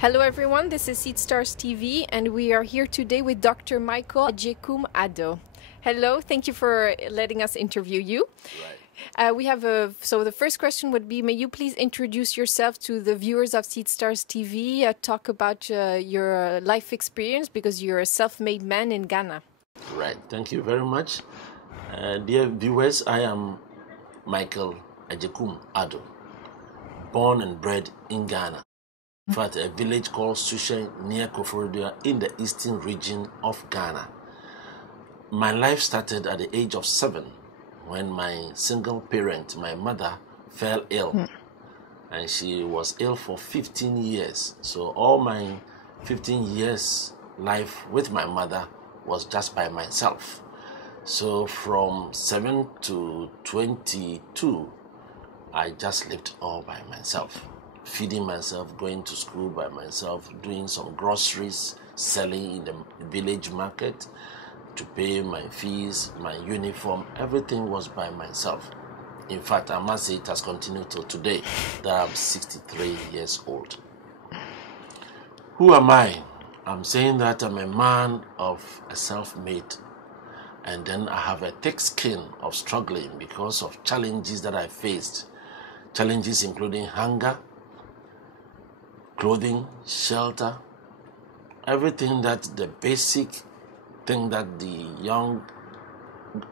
Hello everyone, this is Seedstars TV and we are here today with Dr. Michael Agiekum Addo. Hello, thank you for letting us interview you. Right. So the first question would be, may you please introduce yourself to the viewers of Seedstars TV, talk about your life experience because you're a self-made man in Ghana. Right. Thank you very much. Dear viewers, I am Michael Agiekum Addo, born and bred in Ghana. In fact, a village called Sushen near Koforidua in the eastern region of Ghana. My life started at the age of 7 when my single parent, my mother, fell ill. And she was ill for 15 years. So all my 15 years life with my mother was just by myself. So from 7 to 22, I just lived all by myself, feeding myself, going to school by myself, doing some groceries, selling in the village market to pay my fees, my uniform, everything was by myself. In fact, I must say it has continued till today that I'm 63 years old. Who am I? I'm saying that I'm a man of a self-made, and then I have a thick skin of struggling because of challenges that I faced. Challenges including hunger, clothing, shelter, everything that the basic thing that the young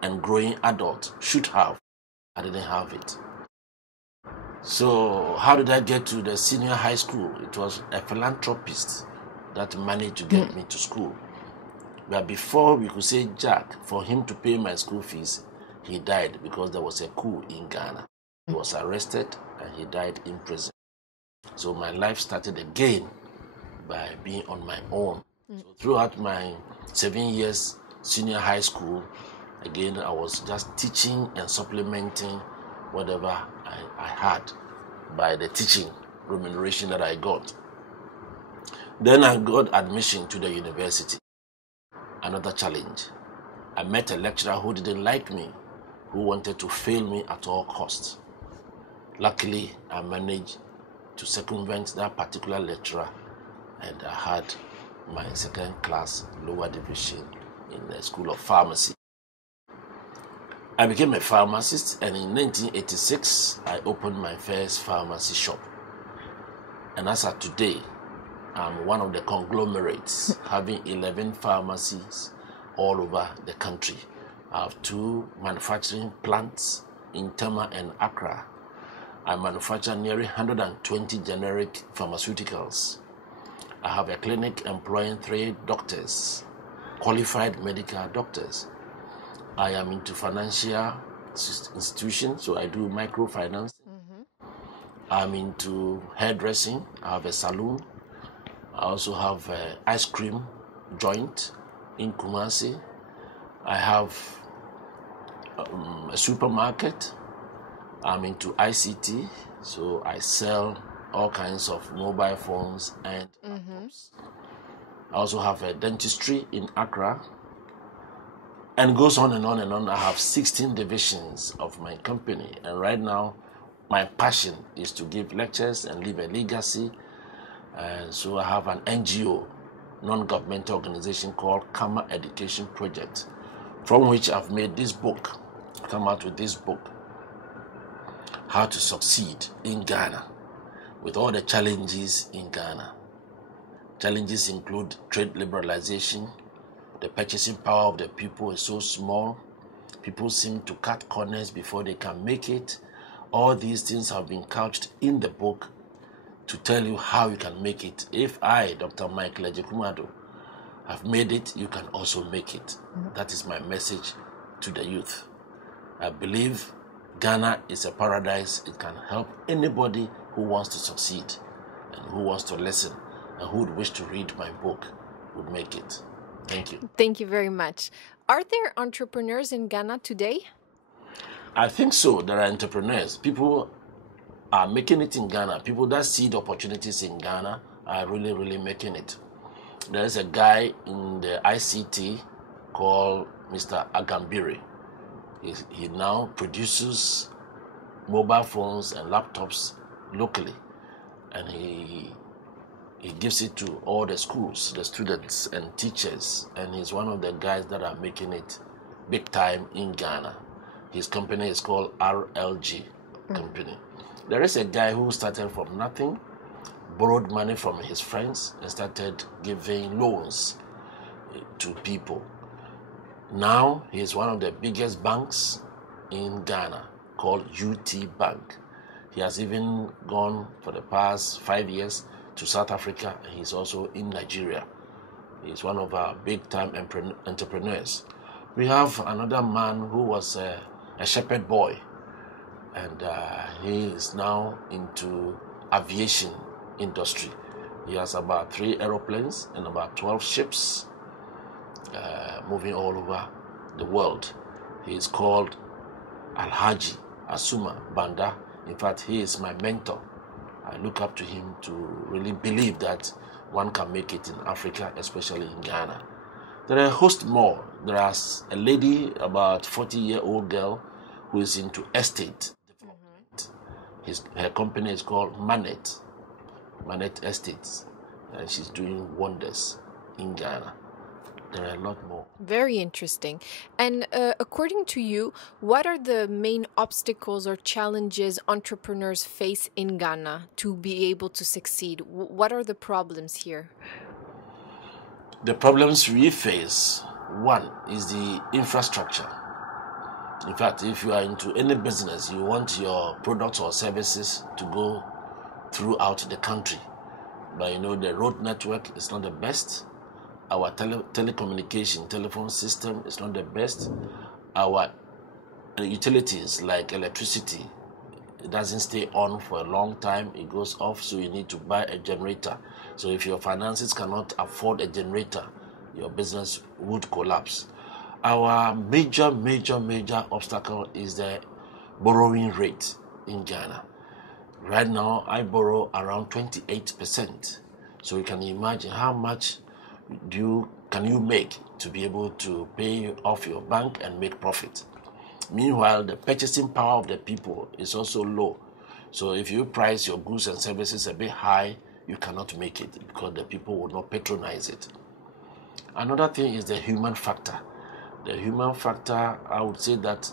and growing adult should have. I didn't have it. So how did I get to the senior high school? It was a philanthropist that managed to get me to school. But before we could say Jack, for him to pay my school fees, he died because there was a coup in Ghana. He was arrested and he died in prison. So my life started again by being on my own. So throughout my 7 years senior high school, again, I was just teaching and supplementing whatever I had by the teaching remuneration that I got. Then I got admission to the university. Another challenge. I met a lecturer who didn't like me, who wanted to fail me at all costs. Luckily, I managed to circumvent that particular lecturer, and I had my second class lower division in the School of Pharmacy. I became a pharmacist, and in 1986, I opened my first pharmacy shop. And as of today, I'm one of the conglomerates, having 11 pharmacies all over the country. I have 2 manufacturing plants in Tema and Accra. I manufacture nearly 120 generic pharmaceuticals. I have a clinic employing 3 doctors, qualified medical doctors. I am into financial institutions, so I do microfinance. I'm into hairdressing. I have a salon. I also have an ice cream joint in Kumasi. I have a supermarket. I'm into ICT, so I sell all kinds of mobile phones and laptops. I also have a dentistry in Accra. And it goes on and on and on. I have 16 divisions of my company. And right now, my passion is to give lectures and leave a legacy. And so I have an NGO, non-governmental organization called Kama Education Project, from which I've made this book, come out with this book, How to Succeed in Ghana, with all the challenges in Ghana. Challenges include trade liberalization. The purchasing power of the people is so small. People seem to cut corners before they can make it. All these things have been couched in the book to tell you how you can make it. If I, Dr. Michael Agiekum Addo, have made it, you can also make it. That is my message to the youth. I believe Ghana is a paradise. It can help anybody who wants to succeed and who wants to listen and who would wish to read my book would make it. Thank you. Thank you very much. Are there entrepreneurs in Ghana today? I think so. There are entrepreneurs. People are making it in Ghana. People that see the opportunities in Ghana are really, really making it. There's a guy in the ICT called Mr. Agambiri. He now produces mobile phones and laptops locally. And he He gives it to all the schools, the students and teachers, and he's one of the guys that are making it big time in Ghana. His company is called RLG Company. There is a guy who started from nothing, borrowed money from his friends, and started giving loans to people. Now he's one of the biggest banks in Ghana, called UT Bank. He has even gone for the past 5 years to South Africa, and he's also in Nigeria. He's one of our big-time entrepreneurs. We have another man who was a shepherd boy, and he is now into aviation industry. He has about 3 aeroplanes and about 12 ships moving all over the world. He is called Alhaji Asuma Banda. In fact, he is my mentor. I look up to him to really believe that one can make it in Africa, especially in Ghana. There are a host more. There is a lady, about 40-year-old girl, who is into estate development. Her company is called Manet Estates, and she's doing wonders in Ghana. There are a lot more. Very interesting. And according to you, what are the main obstacles or challenges entrepreneurs face in Ghana to be able to succeed? What are the problems here? The problems we face, one, is the infrastructure. In fact, if you are into any business, you want your products or services to go throughout the country. But the road network is not the best. Our telecommunication, telephone system is not the best. Our utilities like electricity, it doesn't stay on for a long time. It goes off, so you need to buy a generator. So if your finances cannot afford a generator, your business would collapse. Our major obstacle is the borrowing rate in Ghana. Right now, I borrow around 28%. So you can imagine how much can you make to be able to pay off your bank and make profit. Meanwhile, the purchasing power of the people is also low. So if you price your goods and services a bit high, you cannot make it because the people will not patronize it. Another thing is the human factor. The human factor, I would say that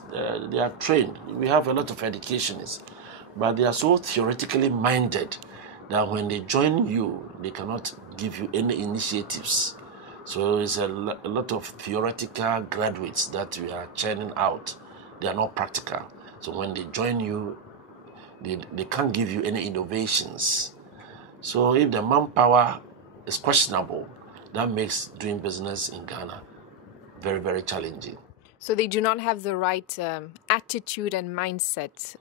they are trained. We have a lot of educationists, but they are so theoretically minded that when they join you, they cannot give you any initiatives. So it's a lot of theoretical graduates that we are churning out. They are not practical. So when they join you, they can't give you any innovations. So if the manpower is questionable, that makes doing business in Ghana very, very challenging. So they do not have the right attitude and mindset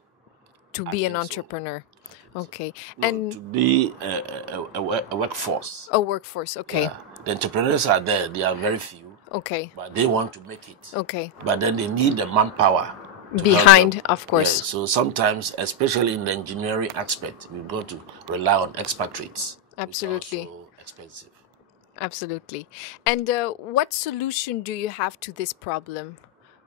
to be an entrepreneur. Okay. No, and to be a workforce. A workforce, okay. Yeah. The entrepreneurs are there. They are very few. Okay. But they want to make it. Okay. But then they need the manpower behind, of course. Yeah, so sometimes, especially in the engineering aspect, we've got to rely on expatriates. Absolutely. Which are also expensive. Absolutely. And what solution do you have to this problem?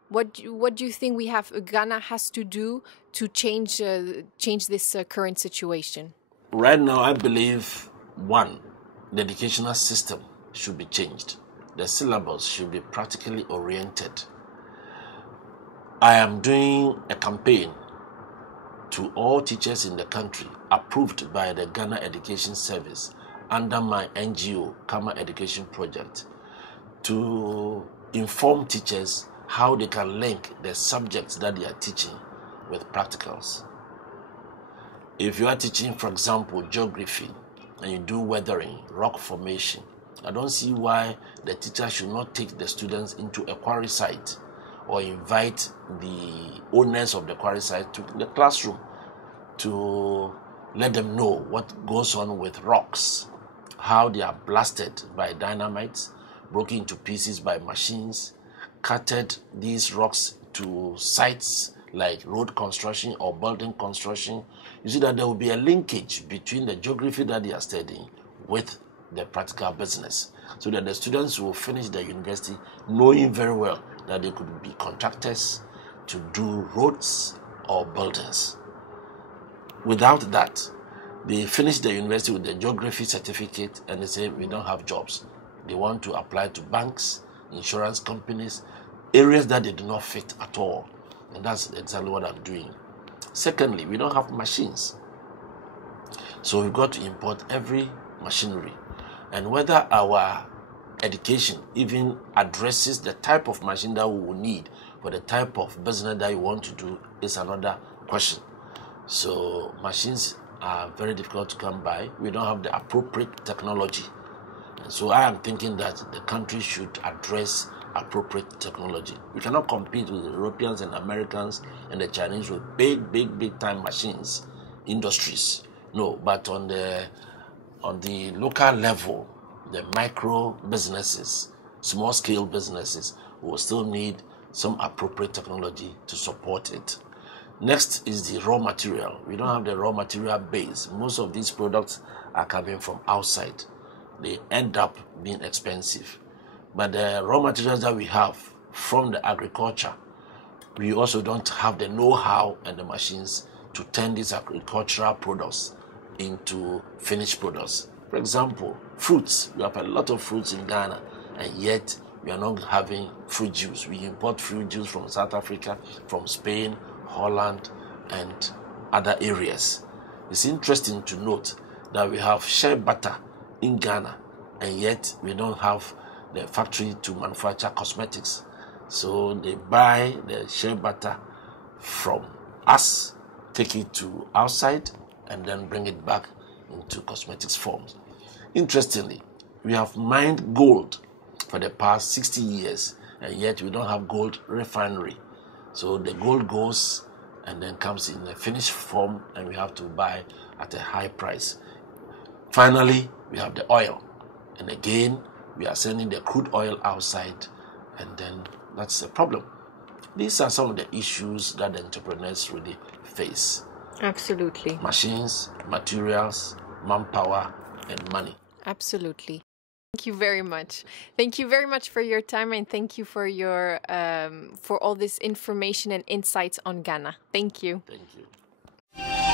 What do you think Ghana has to do to change this current situation? Right now, I believe, one, the educational system should be changed. The syllabus should be practically oriented. I am doing a campaign to all teachers in the country, approved by the Ghana Education Service under my NGO, Kama Education Project, to inform teachers how they can link the subjects that they are teaching with practicals. If you are teaching, for example, geography, and you do weathering, rock formation, I don't see why the teacher should not take the students into a quarry site or invite the owners of the quarry site to the classroom to let them know what goes on with rocks, how they are blasted by dynamite, broken into pieces by machines, cutted these rocks to sites like road construction or building construction. You see that there will be a linkage between the geography that they are studying with the practical business, so that the students will finish their university knowing very well that they could be contractors to do roads or buildings. Without that, They finish the university with the geography certificate and they say, we don't have jobs. They want to apply to banks, insurance companies, areas that they do not fit at all. And that's exactly what I'm doing. Secondly, we don't have machines. So we've got to import every machinery. And whether our education even addresses the type of machine that we will need for the type of business that you want to do is another question. So machines are very difficult to come by. We don't have the appropriate technology. And so I am thinking that the country should address appropriate technology. We cannot compete with the Europeans and Americans and the Chinese with big time machines, industries. No, but on the local level, the micro businesses, small scale businesses will still need some appropriate technology to support it. Next is the raw material. We don't have the raw material base. Most of these products are coming from outside. They end up being expensive. But the raw materials that we have from the agriculture, we also don't have the know-how and the machines to turn these agricultural products into finished products. For example, fruits. We have a lot of fruits in Ghana, and yet we are not having fruit juice. We import fruit juice from South Africa, from Spain, Holland, and other areas. It's interesting to note that we have shea butter in Ghana, and yet we don't have the factory to manufacture cosmetics. So they buy the shea butter from us, take it to outside, and then bring it back into cosmetics forms. Interestingly, we have mined gold for the past 60 years, and yet we don't have gold refinery. So the gold goes and then comes in a finished form, and we have to buy at a high price. Finally, we have the oil. And again, we are sending the crude oil outside, and then that's the problem. These are some of the issues that the entrepreneurs really face. Absolutely. Machines, materials, manpower, and money. Absolutely. Thank you very much. Thank you very much for your time, and thank you for your for all this information and insights on Ghana. Thank you. Thank you.